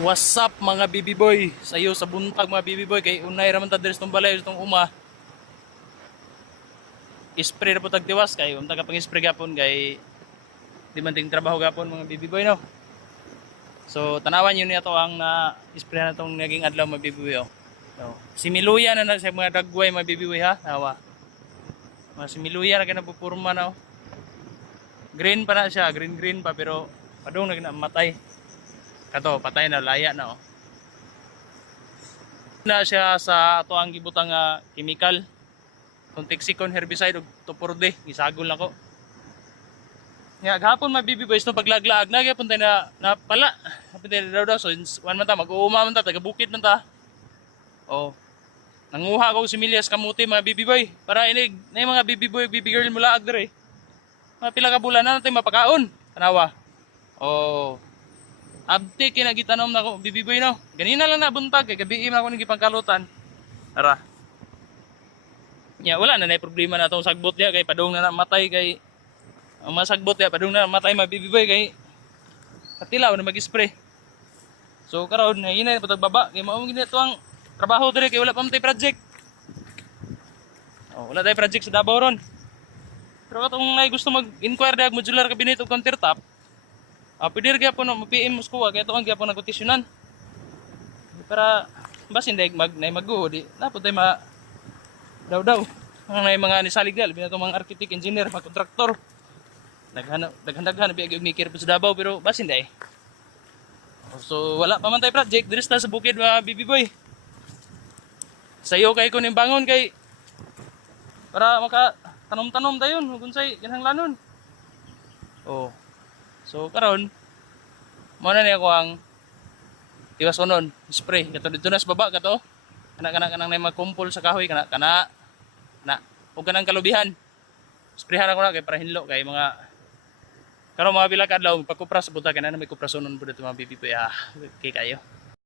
What's up mga baby boy? Sayo sa buntag mga baby boy kay unay ra man ta diri sa balay itong uma. Spray ra po tag tiwas kay unta ka pang spray gapon kay di man ting trabaho gapon mga baby boy no. So tanawan yun niya to ang na spray na tong naging adlaw mga baby boy. So, similuya na sa mga dagway mga baby boy ha. Tawa. Mga similuya na kinapupurma na. Green pa na siya, green pa pero padung na matay. Kato, patay na, laya na oh. Na siya sa ato ang gibutang chemical. Kung Texicon herbicide ug tupurde, gisagol nako. Nga gahapon mabibi boys no paglaglaag na gyapon tay na pala. Hapon tay daw so one man ta mag-uuma man ta taga bukid man ta. Oh. Nanguha ko similyas kamuti mga bibi boy para inig na mga bibi boy bibi girl mula ag dire. Mga pila ka bulan na natin mapakaon. Tanawa. Oh. Abti kinagitanom na ko bibiboy no. Ganina lang na buntag kay gabi man ako nagipangkalutan. Ara. Ya wala na nay problema na tong sagbot dia kay padung na matay kay ang masagbot dia padung na matay mabibiboy kay katilaw na mag-spray. So karon na ina patag baba kay mao gini to ang trabaho dire kay wala pa man tay project. Oh, wala tay project sa Davao ron. Pero katong nay gusto mag-inquire dag modular cabinet ug countertop. Pwede rin po no, PM mo skuha, kaya ito ang po nagkotisyonan. Para, basin dahil mag-go, di, napot tayo daw. Ang mga nisalig dahil, bina itong mga architect, engineer, mga kontraktor. Naghandag-hanap, biyag umikir po sa Davao, pero basin dahil. So, wala pa man tayo project, diris na sa bukid, mga bibi boy. Sayo kay ko ning bangon kay, para maka-tanom-tanom tayo, kung sa'y ganhanglanon. Oh. So karon mo na niya ko ang tiwas unon spray kato dito na sa baba kato kana na magkumpol sa kahoy kana na ug kanang kalubihan sprayhan ako na kay para hinlo kay mga karon mga pila ka adlaw pagkupras buta kana na may kuprasonon pud mga bibi pa kay kayo.